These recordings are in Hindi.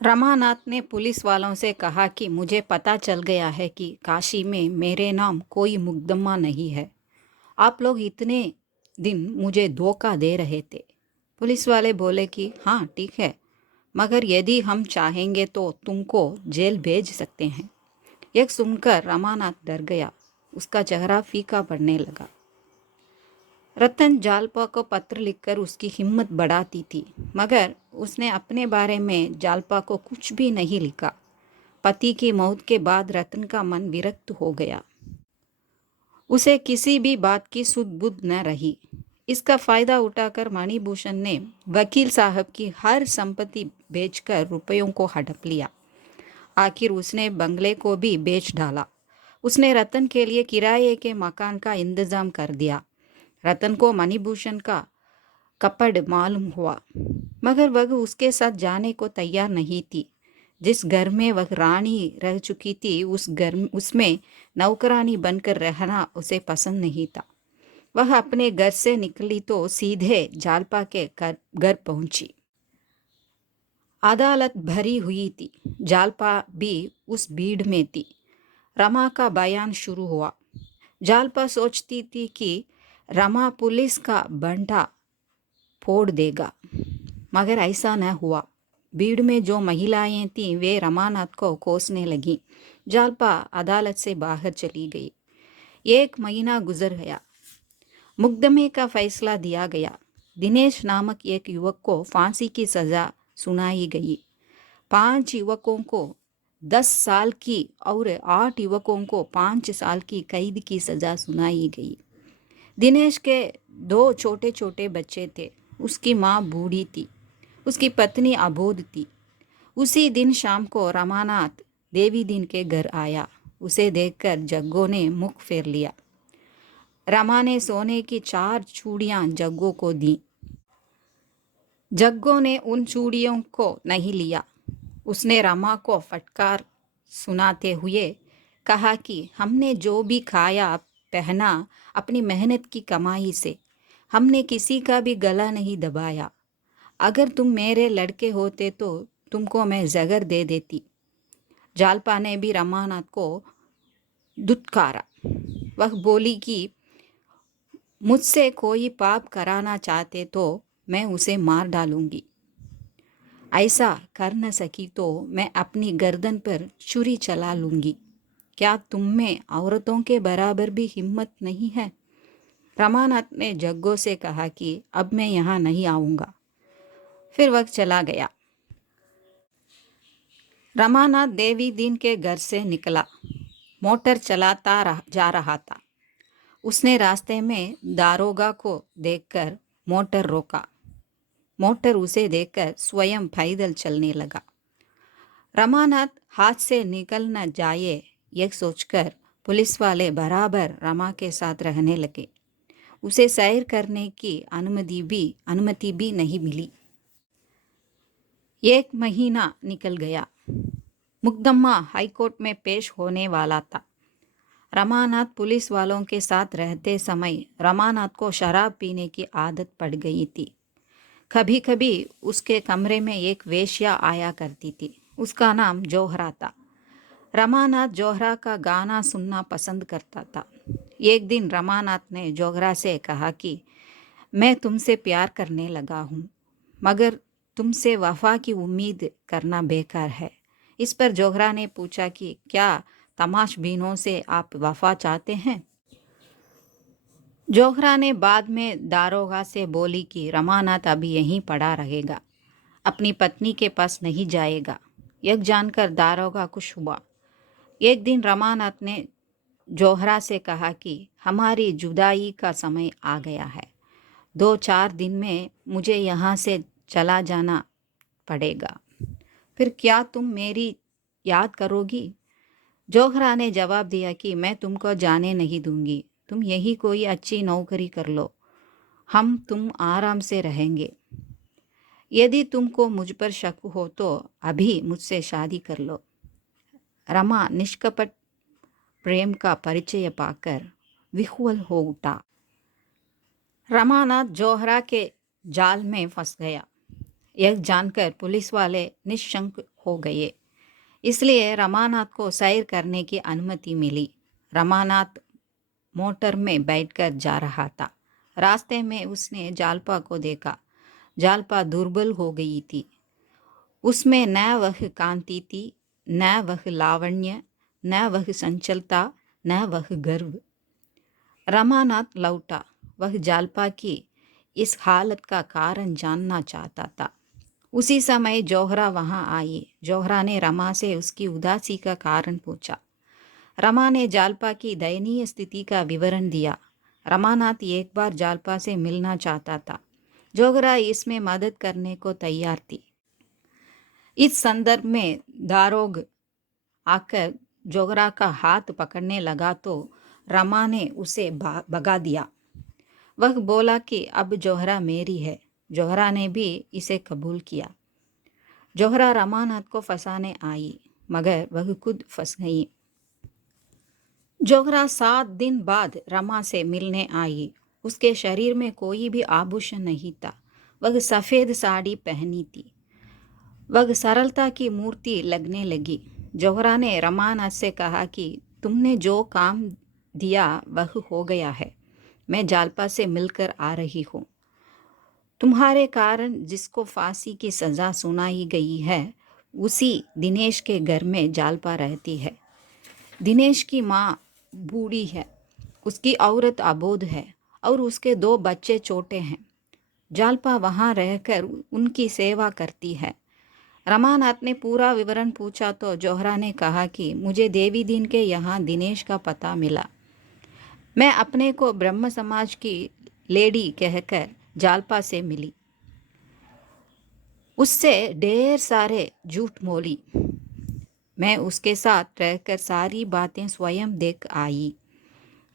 रमानाथ ने पुलिस वालों से कहा कि मुझे पता चल गया है कि काशी में मेरे नाम कोई मुकदमा नहीं है। आप लोग इतने दिन मुझे धोखा दे रहे थे। पुलिस वाले बोले कि हाँ ठीक है, मगर यदि हम चाहेंगे तो तुमको जेल भेज सकते हैं। यह सुनकर रमानाथ डर गया। उसका चेहरा फीका पड़ने लगा। रतन जालपा को पत्र लिखकर उसकी हिम्मत बढ़ाती थी, मगर उसने अपने बारे में जालपा को कुछ भी नहीं लिखा। पति की मौत के बाद रतन का मन विरक्त हो गया। उसे किसी भी बात की सुध बुध न रही। इसका फायदा उठाकर मणिभूषण ने वकील साहब की हर संपत्ति बेचकर रुपयों को हड़प लिया। आखिर उसने बंगले को भी बेच डाला। उसने रतन के लिए किराए के मकान का इंतजाम कर दिया। रतन को मणिभूषण का कपड़ मालूम हुआ, मगर वह उसके साथ जाने को तैयार नहीं थी। जिस घर में वह रानी रह चुकी थी उसमें नौकरानी बनकर रहना उसे पसंद नहीं था। वह अपने घर से निकली तो सीधे जालपा के घर पहुंची। अदालत भरी हुई थी। जालपा भी उस भीड़ में थी। रमा का बयान शुरू हुआ। जालपा सोचती थी कि रमा पुलिस का बंटा फोड़ देगा, मगर ऐसा न हुआ। भीड़ में जो महिलाएं थीं वे रमानाथ को कोसने लगीं। जालपा अदालत से बाहर चली गई। 1 महीना गुजर गया। मुकदमे का फैसला दिया गया। दिनेश नामक एक युवक को फांसी की सजा सुनाई गई। 5 युवकों को 10 साल की और 8 युवकों को 5 साल की कैद की सजा सुनाई गई। दिनेश के 2 छोटे छोटे बच्चे थे। उसकी माँ बूढ़ी थी। उसकी पत्नी अबोध थी। उसी दिन शाम को रमानाथ देवी दिन के घर आया। उसे देखकर जग्गो ने मुख फेर लिया। रमा ने सोने की 4 चूड़ियां जग्गो को दी। जग्गो ने उन चूड़ियों को नहीं लिया। उसने रमा को फटकार सुनाते हुए कहा कि हमने जो भी खाया पहना अपनी मेहनत की कमाई से। हमने किसी का भी गला नहीं दबाया। अगर तुम मेरे लड़के होते तो तुमको मैं जहर दे देती। जालपा ने भी रमानाथ को दुत्कारा। वह बोली कि मुझसे कोई पाप कराना चाहते तो मैं उसे मार डालूंगी। ऐसा कर न सकी तो मैं अपनी गर्दन पर छुरी चला लूंगी। क्या तुम में औरतों के बराबर भी हिम्मत नहीं है? रमानाथ ने जग्गो से कहा कि अब मैं यहाँ नहीं आऊँगा। फिर वह चला गया। रमानाथ देवी दिन के घर से निकला। मोटर चलाता जा रहा था। उसने रास्ते में दारोगा को देखकर मोटर रोका। मोटर उसे देखकर स्वयं पैदल चलने लगा। रमानाथ हाथ से निकल न जाए यह सोचकर पुलिस वाले बराबर रमा के साथ रहने लगे। उसे सैर करने की अनुमति भी नहीं मिली। 1 महीना निकल गया। मुकदमा हाईकोर्ट में पेश होने वाला था। रमानाथ पुलिस वालों के साथ रहते समय रमानाथ को शराब पीने की आदत पड़ गई थी। कभी कभी उसके कमरे में एक वेश्या आया करती थी। उसका नाम जोहरा था। रमानाथ जोहरा का गाना सुनना पसंद करता था। एक दिन रमानाथ ने जोहरा से कहा कि मैं तुमसे प्यार करने लगा हूँ, मगर तुमसे वफा की उम्मीद करना बेकार है। इस पर जोहरा ने पूछा कि क्या तमाशबीनों से आप वफा चाहते हैं? जोहरा ने बाद में दारोगा से बोली कि रमानाथ अभी यहीं पड़ा रहेगा, अपनी पत्नी के पास नहीं जाएगा। यह जानकर दारोगा खुश हुआ। एक दिन रमानाथ ने जोहरा से कहा कि हमारी जुदाई का समय आ गया है। 2-4 दिन में मुझे यहाँ से चला जाना पड़ेगा। फिर क्या तुम मेरी याद करोगी? जोहरा ने जवाब दिया कि मैं तुमको जाने नहीं दूंगी। तुम यही कोई अच्छी नौकरी कर लो। तुम आराम से रहेंगे। यदि तुमको मुझ पर शक हो तो अभी मुझसे शादी कर लो। रमा निष्कपट प्रेम का परिचय पाकर विह्वल हो उठा। रमानाथ जोहरा के जाल में फंस गया। यह जानकर पुलिस वाले निशंक हो गए। इसलिए रमानाथ को सैर करने की अनुमति मिली। रमानाथ मोटर में बैठकर जा रहा था। रास्ते में उसने जालपा को देखा। जालपा दुर्बल हो गई थी। उसमें न वह कांति थी, न वह लावण्य, न वह संचलता, न वह गर्व। रमानाथ लौटा। वह जालपा की इस हालत का कारण जानना चाहता था। उसी समय जोहरा वहां आई। जोहरा ने रमा से उसकी उदासी का कारण पूछा। रमा ने जालपा की दयनीय स्थिति का विवरण दिया। रमानाथ एक बार जालपा से मिलना चाहता था। जोहरा इसमें मदद करने को तैयार थी। इस संदर्भ में दारोग आकर जोहरा का हाथ पकड़ने लगा तो रमा ने उसे भगा दिया। वह बोला कि अब जोहरा मेरी है। जोहरा ने भी इसे कबूल किया। जोहरा रमानाथ को फंसाने आई, मगर वह खुद फंस गई। जोहरा 7 दिन बाद रमा से मिलने आई। उसके शरीर में कोई भी आभूषण नहीं था। वह सफ़ेद साड़ी पहनी थी। वह सरलता की मूर्ति लगने लगी। जोहरा ने रमानाथ से कहा कि तुमने जो काम दिया वह हो गया है। मैं जालपा से मिलकर आ रही हूँ। तुम्हारे कारण जिसको फांसी की सज़ा सुनाई गई है, उसी दिनेश के घर में जालपा रहती है। दिनेश की माँ बूढ़ी है, उसकी औरत अबोध है और उसके 2 बच्चे छोटे हैं। जालपा वहाँ रहकर उनकी सेवा करती है। रमानाथ ने पूरा विवरण पूछा तो जोहरा ने कहा कि मुझे देवी दीन के यहाँ दिनेश का पता मिला। मैं अपने को ब्रह्म समाज की लेडी कहकर जालपा से मिली। उससे ढेर सारे झूठ बोली। मैं उसके साथ रहकर सारी बातें स्वयं देख आई।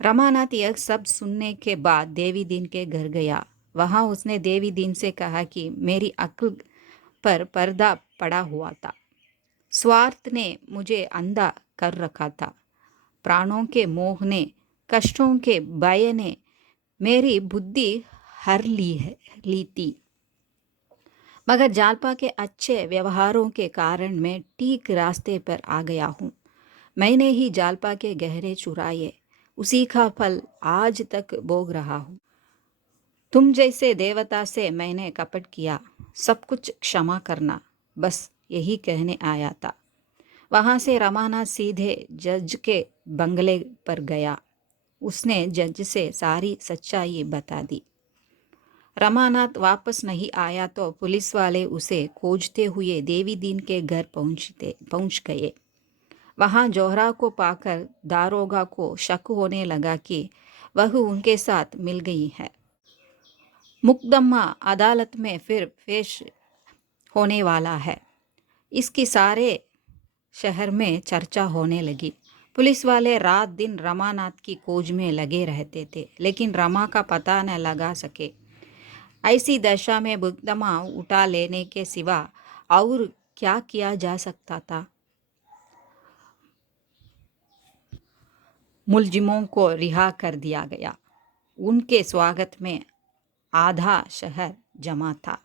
रमानाथ यह सब सुनने के बाद देवी दीन के घर गया। वहाँ उसने देवी दीन से कहा कि मेरी अक्ल पर पर्दा पड़ा हुआ था। स्वार्थ ने मुझे अंधा कर रखा था। प्राणों के मोह ने, कष्टों के भय ने मेरी बुद्धि हर ली थी। मगर जालपा के अच्छे व्यवहारों के कारण मैं ठीक रास्ते पर आ गया हूँ। मैंने ही जालपा के गहरे चुराए, उसी का फल आज तक भोग रहा हूँ। तुम जैसे देवता से मैंने कपट किया, सब कुछ क्षमा करना, बस यही कहने आया था। वहाँ से रमानाथ सीधे जज के बंगले पर गया। उसने जज से सारी सच्चाई बता दी। रमानाथ वापस नहीं आया तो पुलिस वाले उसे खोजते हुए देवी दीन के घर पहुंच गए। वहां जोहरा को पाकर दारोगा को शक होने लगा कि वह उनके साथ मिल गई है। मुकदमा अदालत में फिर पेश होने वाला है। इसकी सारे शहर में चर्चा होने लगी। पुलिस वाले रात दिन रमानाथ की खोज में लगे रहते थे, लेकिन रमा का पता न लगा सके। ऐसी दशा में मुकदमा उठा लेने के सिवा और क्या किया जा सकता था। मुलजिमों को रिहा कर दिया गया। उनके स्वागत में आधा शहर जमा था।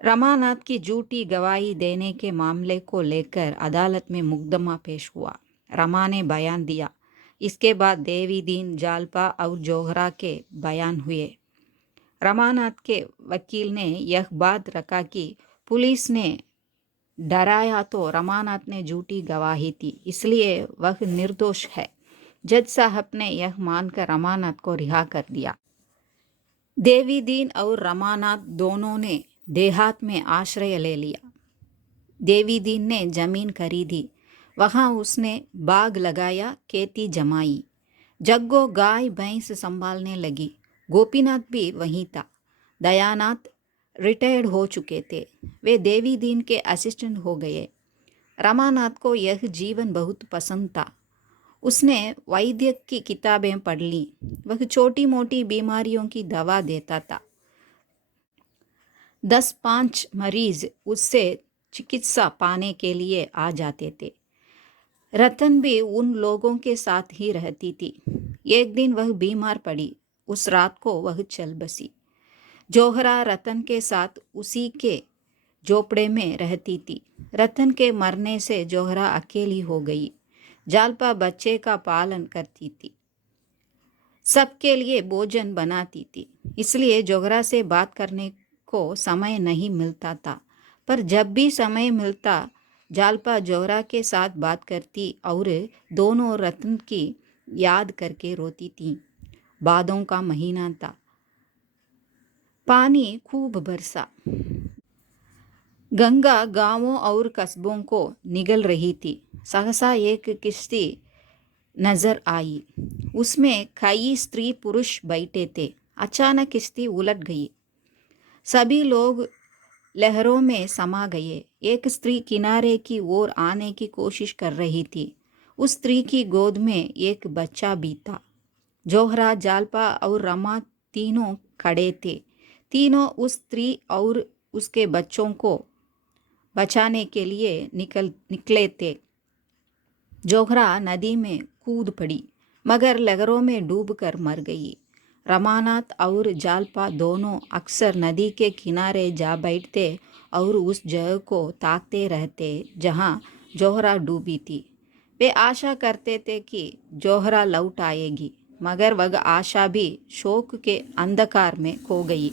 रमानाथ की झूठी गवाही देने के मामले को लेकर अदालत में मुकदमा पेश हुआ। रमा ने बयान दिया। इसके बाद देवी दीन, जालपा और जोहरा के बयान हुए। रमानाथ के वकील ने यह बात रखा कि पुलिस ने डराया तो रमानाथ ने झूठी गवाही दी, इसलिए वह निर्दोष है। जज साहब ने यह मानकर रमानाथ को रिहा कर दिया। देवी दीन और रमानाथ दोनों ने देहात में आश्रय ले लिया। देवी दीन ने जमीन खरीदी। वहाँ उसने बाग लगाया, खेती जमाई। जग्गो गाय भैंस संभालने लगी। गोपीनाथ भी वहीं था। दयानाथ रिटायर्ड हो चुके थे। वे देवी दीन के असिस्टेंट हो गए। रमानाथ को यह जीवन बहुत पसंद था। उसने वैद्य की किताबें पढ़ ली। वह छोटी मोटी बीमारियों की दवा देता था। 10-5 मरीज उससे चिकित्सा पाने के लिए आ जाते थे। रतन भी उन लोगों के साथ ही रहती थी। एक दिन वह बीमार पड़ी। उस रात को वह चल बसी। जोहरा रतन के साथ उसी के झोपड़े में रहती थी। रतन के मरने से जोहरा अकेली हो गई। जालपा बच्चे का पालन करती थी, सबके लिए भोजन बनाती थी, इसलिए जोहरा से बात करने को समय नहीं मिलता था। पर जब भी समय मिलता जालपा जोहरा के साथ बात करती और दोनों रतन की याद करके रोती थी। बादों का महीना था, पानी खूब बरसा। गंगा गांवों और कस्बों को निगल रही थी। सहसा एक किश्ती नजर आई, उसमें कई स्त्री पुरुष बैठे थे। अचानक किश्ती उलट गई, सभी लोग लहरों में समा गए। एक स्त्री किनारे की ओर आने की कोशिश कर रही थी। उस स्त्री की गोद में एक बच्चा भी था। जोहरा, जालपा और रमा तीनों खड़े थे। तीनों उस स्त्री और उसके बच्चों को बचाने के लिए निकले थे। जोहरा नदी में कूद पड़ी, मगर लहरों में डूबकर मर गई। रमानाथ और जालपा दोनों अक्सर नदी के किनारे जा बैठते और उस जगह को ताकते रहते जहां जोहरा डूबी थी। वे आशा करते थे कि जोहरा लौट आएगी, मगर वह आशा भी शोक के अंधकार में खो गई।